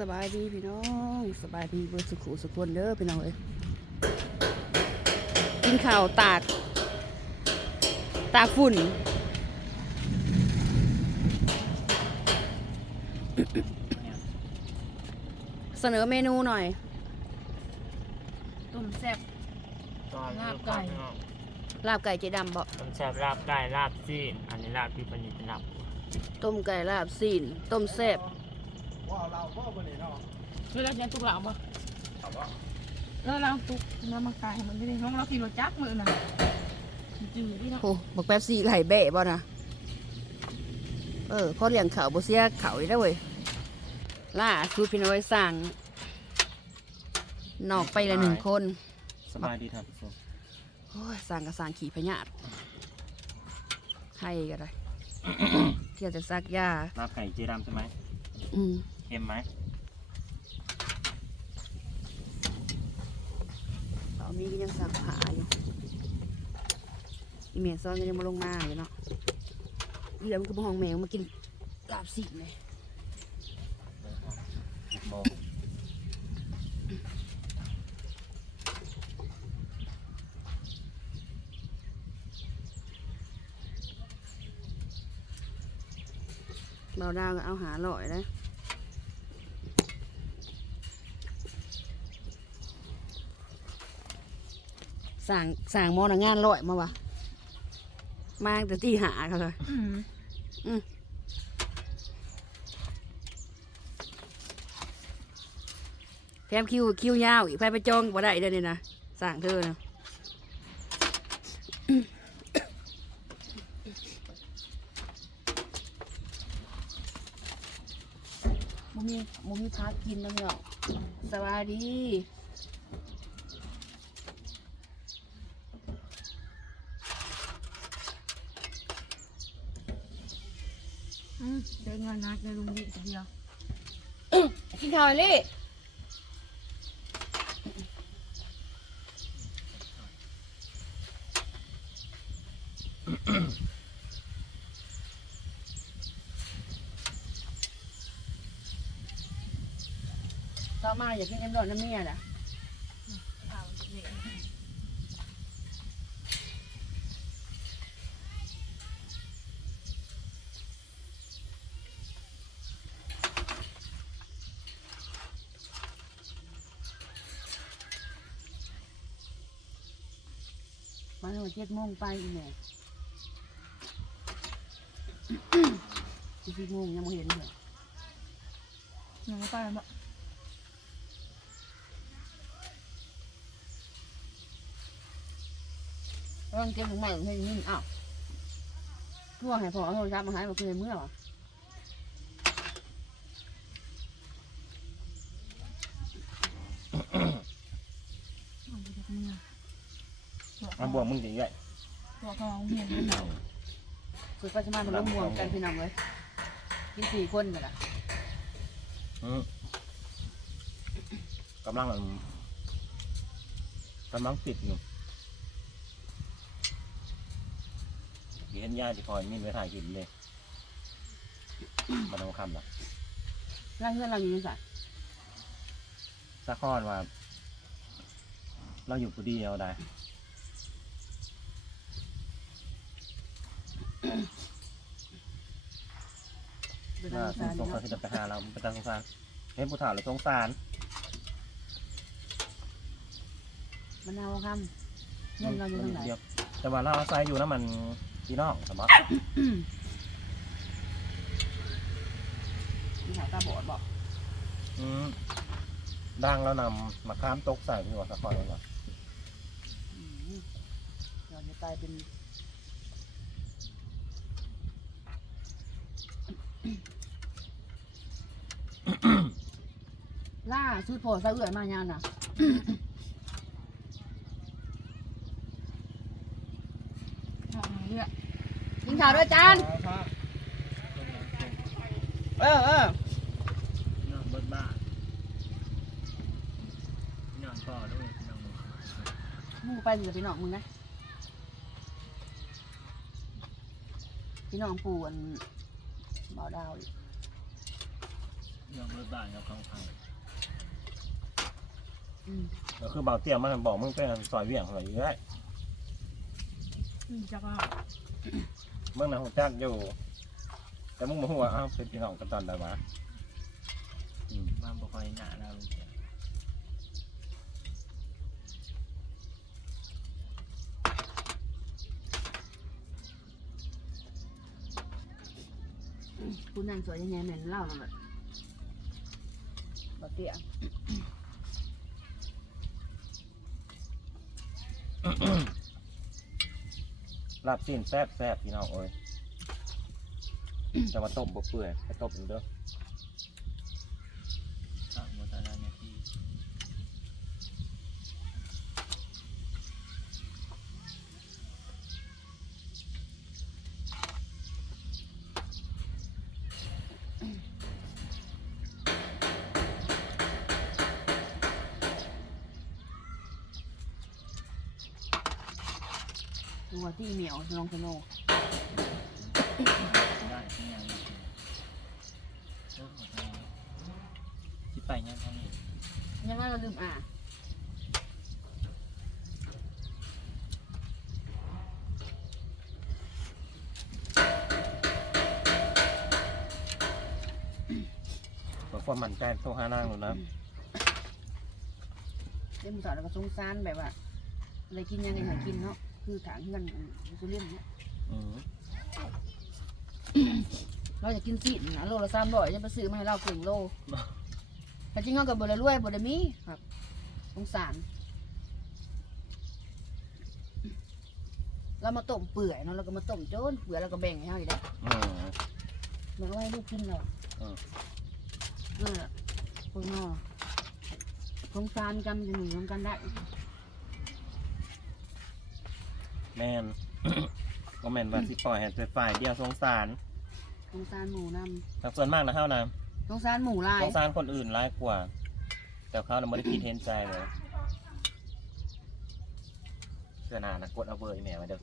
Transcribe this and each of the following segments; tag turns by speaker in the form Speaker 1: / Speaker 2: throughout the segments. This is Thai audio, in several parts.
Speaker 1: สบายดีพี่น้องสบายดีเบอร์สุขุสุขคนเด้อพี่น้องเอ้ยกินข้าวตากตากฝุ่นเสนอเมนูหน่อย
Speaker 2: ต้มแซ่บ
Speaker 3: ตอน
Speaker 2: ลาบไก่
Speaker 1: ลาบไก่เจดำบ่
Speaker 3: ผมแซ่บลาบไก่ลาบซีนอันนี้ลาบพี่ปณิตลาบ
Speaker 1: ต้มไก่ลาบซีนต้มแซ่บ
Speaker 2: เวลาจะตุกเหล่าบ่แล้วเราตุกน้ำมันกายมันไม่ได้ห้องเราขี่รถจักรมือน่ะจืดที่เนาะ
Speaker 1: โอ้บอกแป๊บซี่ไหลแบะบ่นะเออพอเลี้ยงเขาบ่เสียเขาอีกแล้วเว้ยล่าสุดพี่น้อยสั่งนอกไปละหนึ่งคน
Speaker 3: สบายดีท่านผู้ชม
Speaker 1: โอ้ยสั่งกับสั่งขี่พญาตให้ก็ได้เที่ยวจะซักยา
Speaker 3: ลาบไก่เจดำใช่ไหม
Speaker 1: อืม
Speaker 3: เค็มไหม
Speaker 1: เอามีก็ยังสั่งผ้าอยู่อีเมลซอนก็ยังมาลงมาอยู่เนาะเดี๋ยวมันก็มาห้องแมวมากินลาบสิเลย
Speaker 3: โม
Speaker 1: เบาดาวก็เอาหาหล่อยนะ สั่งสั่งหมอนะงานลอยมาวะมาตั้งแต่ที่หาเขาเลย
Speaker 2: อืม
Speaker 1: แถมคิวคิวยาวอีกไปไปจองบ่ได้เด้อนี่นะสั่งเธอนะบ่มีบ่มีพักกินแล้วเนาะสวัสดี
Speaker 2: อื มเดินงานนัดในลุงดีเดียว
Speaker 1: กินข้าวเลยลี่ต่อมาอยากกินเอ็มร้อนน้ำเมียน่ะมา หน่อยเจ็ดโมงไปอีกแม่สิบโมงยังไม่เห็นเลย
Speaker 2: ยังไม่ไปบ่
Speaker 1: เริ่มเก็บถุงใหม่ของเฮนี่อ้าวทั่วให้พอเอาโทรศัพท์มาให้มาคืนเมื่อวะ
Speaker 2: เอาไปจากเมือง
Speaker 3: มา บวกมึงดีใหญ่
Speaker 2: ตัวเขาเห็นมันเนาะ
Speaker 1: คือปัจจุบันมันร่วมวมกันพี่น้องเลยกินสี่คนกันละ
Speaker 3: อืมกำลังอืมกำลังปิดอยู่เห็นยาที่คอยมีไว้ถ่ายกินเลยมันต้องคำหรอก
Speaker 1: ร่างเพื่อนเราอยู่ในสาย
Speaker 3: สักข้อนว่า เราอยู่ผู้เดียวได้
Speaker 1: เป็น
Speaker 3: ถ้าสงสารที่จะไปหาเราเป็นตาสงสารเห็นผู้ถ่าเราสงสาร
Speaker 1: มันเอาคำเงินเราอยู่ตรงไหน
Speaker 3: เดียวแต่ว่าเราอาศัยอยู่นะมันพี่น้องสมมติ
Speaker 1: มีสาตาบอดบอก
Speaker 3: อืมดังแล้วนำมาข้ามตกใส่ที่ว่าสักข้อนว่า
Speaker 1: อืมเราจะตายเป็น ล่าชุดโผล่ซะเอื่อยมายานน่ะ
Speaker 2: เอามาเรื่อย
Speaker 1: กินข้าวด้วยจานเออเออ
Speaker 3: น้องเบิดบ้าน้องพ่อด้วยน้อง
Speaker 1: มึงไปอยู่กับพี่น้องมึงนะพี่น้องปู่อัน เบาดาวอีก
Speaker 3: น้องเบิด
Speaker 4: บ้านกับข้างพัง
Speaker 1: อืม
Speaker 3: ก็คือเบาเตี้ยมันบอกมึงเป็นซอยเวียงของอะไรอยู่ได้
Speaker 2: อืมจักว่า
Speaker 3: มึงนะหัวจักอยู่ แต่มึงมาหัวาอ้าวเป็นพี่น้องกันตอนใดวะอืม
Speaker 4: บ้านบ่ค่อยหนาแล้วลุง
Speaker 1: นั่งสวยยังไงเหม็นเล่าหน่อยแบบบ่เตี้ย
Speaker 3: ลาบสิ้นแซ่บแซ่บพี่น้องเอ้ยจะมาต้มบ่เปื่อยไปต้มอีกเด้อ
Speaker 4: ข้างบนตารางเนี่ยที่
Speaker 1: ดูว่าที่เหมียวลองสโน
Speaker 4: ได้ที่งานเริ่มหมดแล้วที่ไปงานท่านี้
Speaker 1: ยังไงเราลืมอะ
Speaker 3: เพื่อความมั่นใจโทรหานางหนูนะ
Speaker 1: เล่มสอนแล้วก็สงสารแบบว่าอะไรกินยังไงหากินเนาะ คือถางเพื่อนสุเรียนเนี่ย
Speaker 3: อืม
Speaker 1: เราจะกินสินะโลละสามร้อยจะไปซื้อมาให้เราเก่งโลแต่จริงเขากับบริรวยบริมีครับสงสารเรามาต้มเปื่อยเนาะเราก็มาต้มโจนเปื่อยเราก็แบ่งให้เขาอีกแล้ว
Speaker 3: อืม
Speaker 1: เหมือนว่าให้ลูกกินเรา
Speaker 3: อืม
Speaker 1: นั่นแหละพวกนอสงสารกันจะหนีกันกันได้
Speaker 3: แม่น ก็แม่นว่าสิปล่อยให้เป็นฝ่ายเดียวสงสาร
Speaker 1: สงสารหมูน
Speaker 3: แต่ส่วนมากนะเฮานะำ
Speaker 1: สงสารหมูลาย
Speaker 3: สงสารคนอื่นร้ายกว่า แต่เขาน่ะไม่ได้คิดเห็นใจเลยเสื้อหนานะกดเอาเบอร์อีแม่มาเด้อ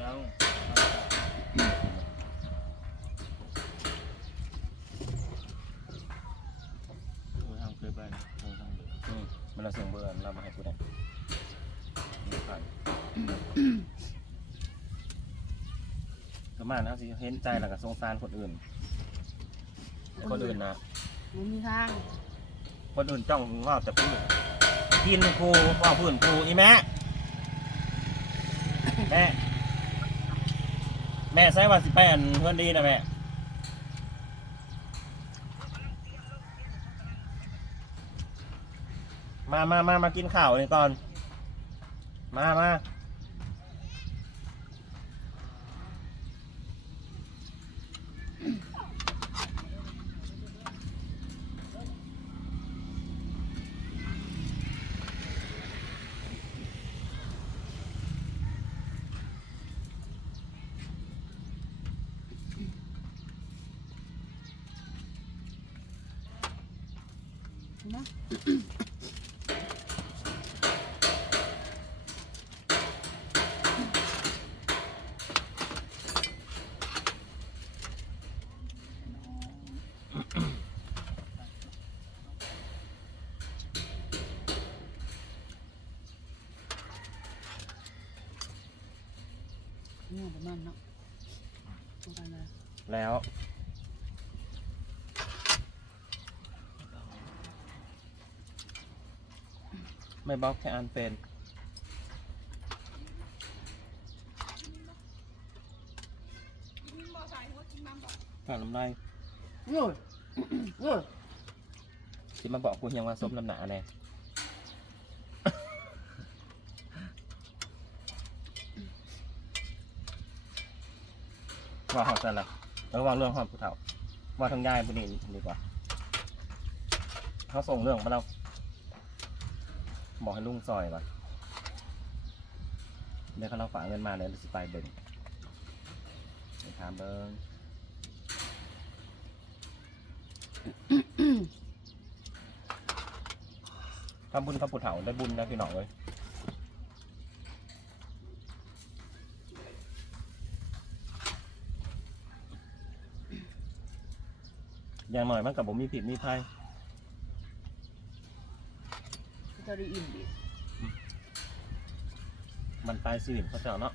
Speaker 4: แล้วโอ้ทำเคยไปโอ้ทำ
Speaker 3: อืมมันเราเสียงเบอร์เรามาให้กูได้นี่ก่อน ประมาณนั้นสิเห็นใจแล้วก็สงสารคนอื่น คนอื่นนะ
Speaker 1: มันมีทาง
Speaker 3: คนอื่นจ้องว่าแต่พูดกินกูว่าพื้นกูอีแม่แม่แม่ใช้ว่าสิไปอันเพื่อนดีนะแม่มามามามากินข้าวเลยก่อน มามา
Speaker 1: นะเนี่ยประมาณเนาะประมาณนั้น
Speaker 3: แล้ว ไม่บล็อกแค่อันเป็น ผ่านลำไร
Speaker 1: โอ้ยโอ้ย
Speaker 3: ที่มาบอกกูยังว่าซบน้ำหนาแน่ว่าหอดจันละแล้ววางเรื่องหอดผู้เฒ่า ว่าทางยายผู้นี้ดีกว่าเขาส่งเรื่องมาแล้ว บอกให้ลุงซอยก่อนเดี๋ยวเขาเราฝากเงินมาเดี๋ยวเราสิไปเบิ่งไปถามเบิ่งทำบุญกับผู้เฒ่าได้บุญนะพี่น้องเลยอย่างหน่อยมันกับผมมีผิดมีภัย
Speaker 1: จะได้อิ่มอีก
Speaker 3: มันตายสิริเขาเจ้าเนาะ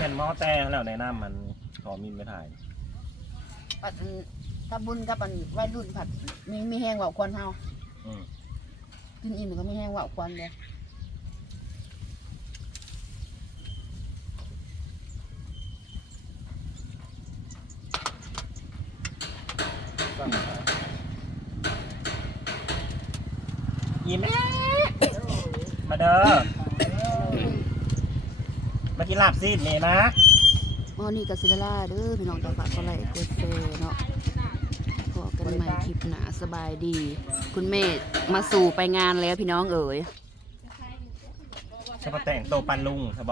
Speaker 3: เป็นหม้อแต่แล้วในน้ำมันขอมินไม่ถ่าย
Speaker 1: ปัดอันถ้าบุญกับอันวัยรุ่นผัดมีมีแห้งเว่าควันเฮา
Speaker 3: อืม
Speaker 1: กินอิ่มก็มีแห้งเว่าควันเลย
Speaker 3: ยิ้มแม่มาเด้อมากินลาบซีดนี่นะ
Speaker 1: อ๋อนี่กับซิลล่าเด้อพี่น้องจะฝากก็ไลค์กดแชร์เนาะพอกันใหม่คลิปหนาสบายดี คุณแม่มาสู่ไปงานแล้วพี่น้องเอ๋ย
Speaker 3: จะมาแต่งโตวปันลุงใช่บ